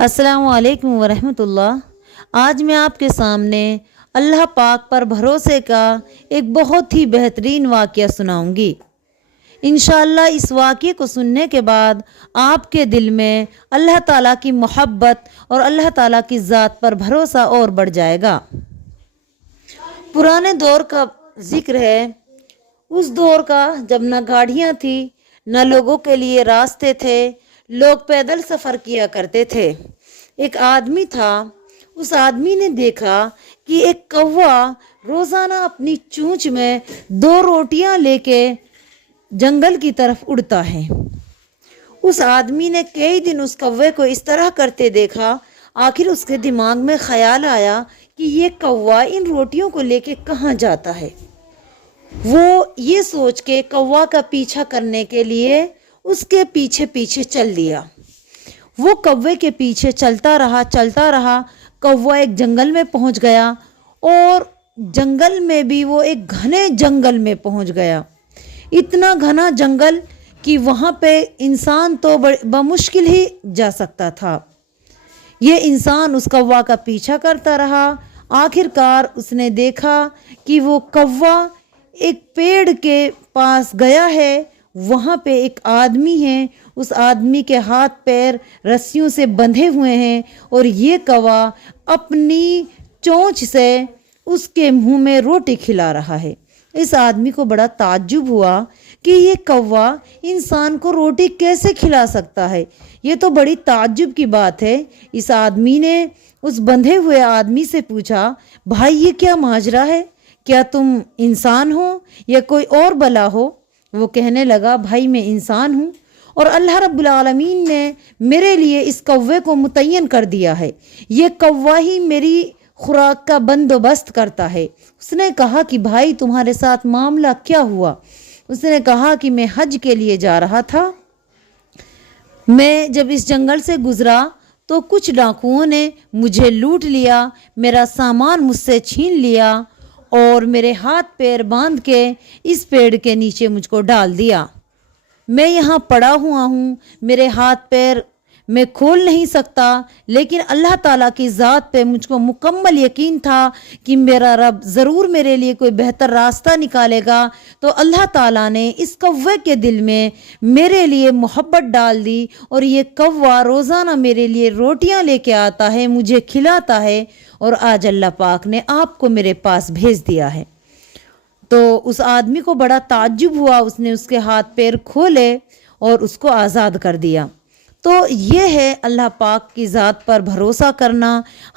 السلام علیکم ورحمۃ اللہ۔ آج میں آپ کے سامنے اللہ پاک پر بھروسے کا ایک بہت ہی بہترین واقعہ سناؤں گی۔ انشاءاللہ اس واقعے کو سننے کے بعد آپ کے دل میں اللہ تعالیٰ کی محبت اور اللہ تعالیٰ کی ذات پر بھروسہ اور بڑھ جائے گا۔ پرانے دور کا ذکر ہے، اس دور کا جب نہ گاڑیاں تھی، نہ لوگوں کے لیے راستے تھے، لوگ پیدل سفر کیا کرتے تھے۔ ایک آدمی تھا، اس آدمی نے دیکھا کہ ایک کوا روزانہ اپنی چونچ میں 2 روٹیاں لے کے جنگل کی طرف اڑتا ہے۔ اس آدمی نے کئی دن اس کوے کو اس طرح کرتے دیکھا، آخر اس کے دماغ میں خیال آیا کہ یہ کوا ان روٹیوں کو لے کے کہاں جاتا ہے۔ وہ یہ سوچ کے کوا کا پیچھا کرنے کے لیے اس کے پیچھے پیچھے چل دیا۔ وہ کوے کے پیچھے چلتا رہا، کوا ایک جنگل میں پہنچ گیا، اور جنگل میں بھی وہ ایک گھنے جنگل میں پہنچ گیا۔ اتنا گھنا جنگل کہ وہاں پہ انسان تو بمشکل ہی جا سکتا تھا۔ یہ انسان اس کوا کا پیچھا کرتا رہا، آخر کار اس نے دیکھا کہ وہ کوا ایک پیڑ کے پاس گیا ہے، وہاں پہ ایک آدمی ہے، اس آدمی کے ہاتھ پیر رسیوں سے بندھے ہوئے ہیں، اور یہ کوا اپنی چونچ سے اس کے منہ میں روٹی کھلا رہا ہے۔ اس آدمی کو بڑا تعجب ہوا کہ یہ کوا انسان کو روٹی کیسے کھلا سکتا ہے، یہ تو بڑی تعجب کی بات ہے۔ اس آدمی نے اس بندھے ہوئے آدمی سے پوچھا، بھائی یہ کیا ماجرا ہے، کیا تم انسان ہو یا کوئی اور بلا ہو؟ وہ کہنے لگا، بھائی میں انسان ہوں، اور اللہ رب العالمین نے میرے لیے اس کوے کو متعین کر دیا ہے، یہ کوا ہی میری خوراک کا بندوبست کرتا ہے۔ اس نے کہا کہ بھائی تمہارے ساتھ معاملہ کیا ہوا؟ اس نے کہا کہ میں حج کے لیے جا رہا تھا، میں جب اس جنگل سے گزرا تو کچھ ڈاکوؤں نے مجھے لوٹ لیا، میرا سامان مجھ سے چھین لیا، اور میرے ہاتھ پیر باندھ کے اس پیڑ کے نیچے مجھ کو ڈال دیا۔ میں یہاں پڑا ہوا ہوں، میرے ہاتھ پیر میں کھول نہیں سکتا، لیکن اللہ تعالیٰ کی ذات پہ مجھ کو مکمل یقین تھا کہ میرا رب ضرور میرے لیے کوئی بہتر راستہ نکالے گا، تو اللہ تعالیٰ نے اس کوے کے دل میں میرے لیے محبت ڈال دی، اور یہ کوا روزانہ میرے لیے روٹیاں لے کے آتا ہے، مجھے کھلاتا ہے، اور آج اللہ پاک نے آپ کو میرے پاس بھیج دیا ہے۔ تو اس آدمی کو بڑا تعجب ہوا، اس نے اس کے ہاتھ پیر کھولے اور اس کو آزاد کر دیا۔ تو یہ ہے اللہ پاک کی ذات پر بھروسہ کرنا۔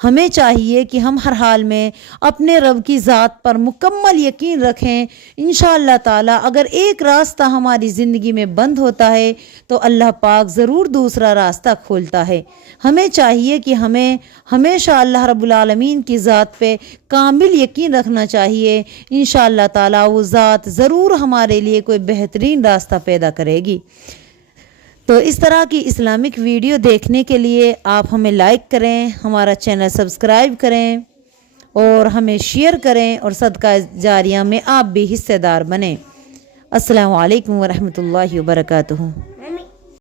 ہمیں چاہیے کہ ہم ہر حال میں اپنے رب کی ذات پر مکمل یقین رکھیں۔ انشاءاللہ تعالی اگر ایک راستہ ہماری زندگی میں بند ہوتا ہے تو اللہ پاک ضرور دوسرا راستہ کھولتا ہے۔ ہمیں چاہیے کہ ہمیں ہمیشہ اللہ رب العالمین کی ذات پہ کامل یقین رکھنا چاہیے۔ انشاءاللہ تعالی وہ ذات ضرور ہمارے لیے کوئی بہترین راستہ پیدا کرے گی۔ تو اس طرح کی اسلامک ویڈیو دیکھنے کے لیے آپ ہمیں لائک کریں، ہمارا چینل سبسکرائب کریں، اور ہمیں شیئر کریں، اور صدقہ جاریہ میں آپ بھی حصے دار بنیں۔ السلام علیکم ورحمۃ اللہ وبرکاتہ۔